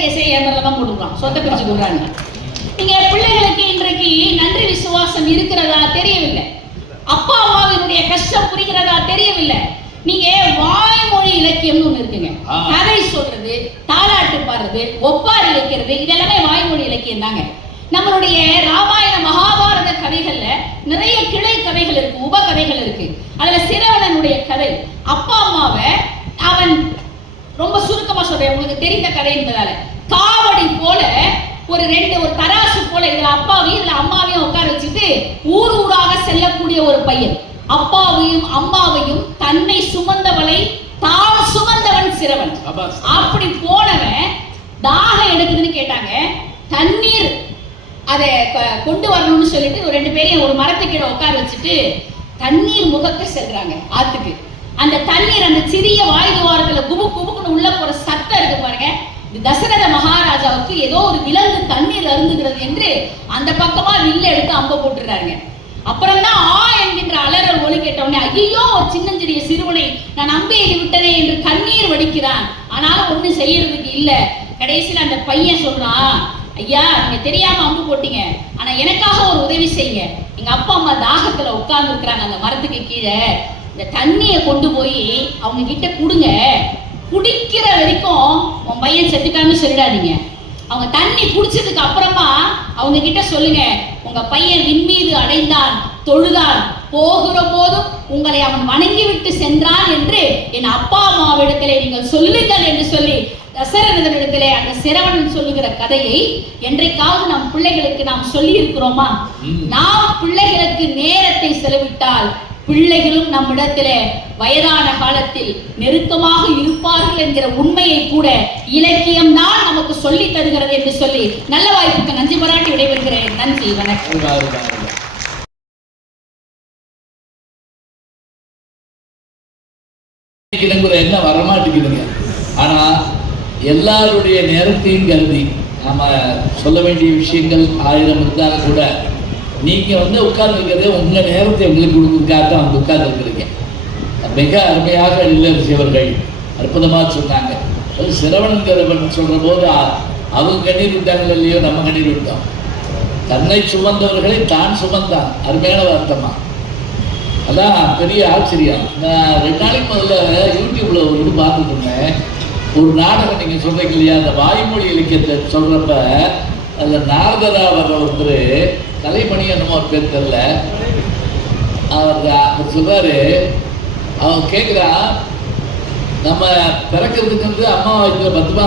கேஸே ஏமரெல்லாம் போட்டுருக்கான், சொத்தை பிரிச்சு கொடுறாங்க. நீங்க பிள்ளைகளுக்கு இன்றைக்கு நன்றி விசுவாசம் இருக்கிறதா தெரியவில்லை, அப்பா அம்மாவினுடைய கஷ்டம் புரிகிறதா தெரியவில்லை. நீங்க வாய்மொழி இலக்கியம்னு ஒண்ணு இருக்குங்க, கதை சொல்றது, தாலாட்டு பாடுறது, ஒப்பாரி வைக்கிறது, இதெல்லாமே வாய்மொழி இலக்கியம் தாங்க. நம்மளுடைய ராமாயண மகாபாரத கதைகள்ல நிறைய கிளை கதைகள் இருக்கு, உப கதைகள் இருக்கு. அதுல சிரவணனுடைய கதை, அப்பா அம்மாவை அவன் ரொம்ப சுருக்கமா சொல்றேன், உங்களுக்கு தெரிந்த கதை என்பதால, காவடி போல ஒரு தராசு போல இதுல அப்பாவையும் இதுல அம்மாவையும் உட்கார வச்சுட்டு ஊர் ஊராக செல்லக்கூடிய ஒரு பையன். அப்பாவையும் அம்மாவையும் தன்னை சுமந்தவளை தான் சுமந்தவன் சிரவன். அப்படி போனவன் தாகம் எடுக்குதுன்னு கேட்டாங்க, தண்ணீர் அதை கொண்டு வரணும்னு சொல்லிட்டு ஒரு 2 பேரையும் ஒரு மரத்துக்கீழே உட்கார வச்சுட்டு தண்ணீர் முகக்க செல்றாங்க ஆத்துக்கு. அந்த தண்ணீர் அந்த சிறிய வாயுதுவாரத்துல குபு குபுக்குன்னு உள்ள போற சத்தம் இருக்கு பாருங்க. தசரத மகாராஜாவுக்கு ஏதோ ஒரு விலங்கு தண்ணீர் அருந்துகிறது என்று அந்த பக்கமா வில்ல எடுத்து அம்ப போட்டுறாங்க. அப்புறம் தான் என்கின்ற அலறல் ஒலி கேட்டவுடனே, ஐயோ ஒரு சின்னஞ்சிறிய சிறுவனை நான் அம்பேறி விட்டனே என்று கண்ணீர் வடிக்கிறான். ஆனாலும் ஒண்ணும் செய்யறதுக்கு இல்ல. கடைசியில் அந்த பையன் சொல்றான், ஐயா நீங்க தெரியாம அம்பு போட்டீங்க, ஆனா எனக்காக ஒரு உதவி செய்யுங்க. எங்க அப்பா அம்மா தாகத்துல உட்கார்ந்து இருக்கிறாங்க அந்த மரத்துக்கு கீழே, இந்த தண்ணியை கொண்டு போய் அவங்க கிட்ட கொடுங்க, குடிக்கிற வரைக்கும் உன் பையன் செத்துட்டான்னு சொல்லிடாதீங்க. அவங்க தண்ணி குடிச்சதுக்கு அப்புறமா அவங்க கிட்ட சொல்லுங்க, உங்க பையன் விண்மீது அடைந்தான், தொழுதான், போகிற போதும் உங்களை அவன் வணங்கி விட்டு சென்றான் என்று என் அப்பா அம்மாவிடத்திலே நீங்கள் சொல்லுங்கள் என்று சொல்லி தசரதனிடத்திலே அந்த சிரவணன் சொல்லுகிற கதையை என்றைக்காவது நம் பிள்ளைகளுக்கு நாம் சொல்லி இருக்கிறோமா? நாம் பிள்ளைகளுக்கு நேரத்தை செலவிட்டால் பிள்ளைகளும் நம்மிடத்திலே வயதான காலத்தில் நெருக்கமாக இருப்பார்கள் என்கிற உண்மையை கூட இலக்கியம் தான் நமக்கு சொல்லி தருகிறது என்று சொல்லி நல்ல வாய்ப்புக்கு நன்றி பாராட்டி விடைபெறுகிறேன். நன்றி, வணக்கம். என்ன வரமாட்டேங்குதுங்க. ஆனா எல்லாருடைய நேரத்தையும் கருதி நாம சொல்ல வேண்டிய விஷயங்கள் 1000 இருந்தாலும் கூட நீங்க உட்கார்ந்து இருக்கிறதே உங்க நேரத்தை உங்களுக்கு கொடுக்குறதுக்காக தான் வந்து உட்கார்ந்து இருக்கிறீங்க. மிக அருமையாக இல்லரசி அவர்கள் அற்புதமா சொன்னாங்க. சிரவணன் சொல்ற போது அவங்க கண்ணீர் விட்டாங்க இல்லையோ, நம்ம கண்ணீர் விட்டோம். தன்னை சுமந்தவர்களை தான் சுமந்தான், அருமையான வார்த்தமா. அதான் பெரிய ஆச்சரியம். நான் 2 நாளைக்கு முதல்ல யூடியூப்ல ஒரு இது பார்த்துட்டு இருந்தேன். ஒரு நாடகம் நீங்க சொல்றீங்க இல்லையா, அந்த வாய்மொழி இலக்கியத்தை சொல்றப்ப அதுல நாரதரா வர்ற ஒருத்தர் கலைமணி என்னமோ ஒரு பேர் தெரியல, அவர் சொல்றாரு, அவன் கேட்கிறா, நம்ம பிறக்கிறதுக்கு அம்மா வயிற்றுல 10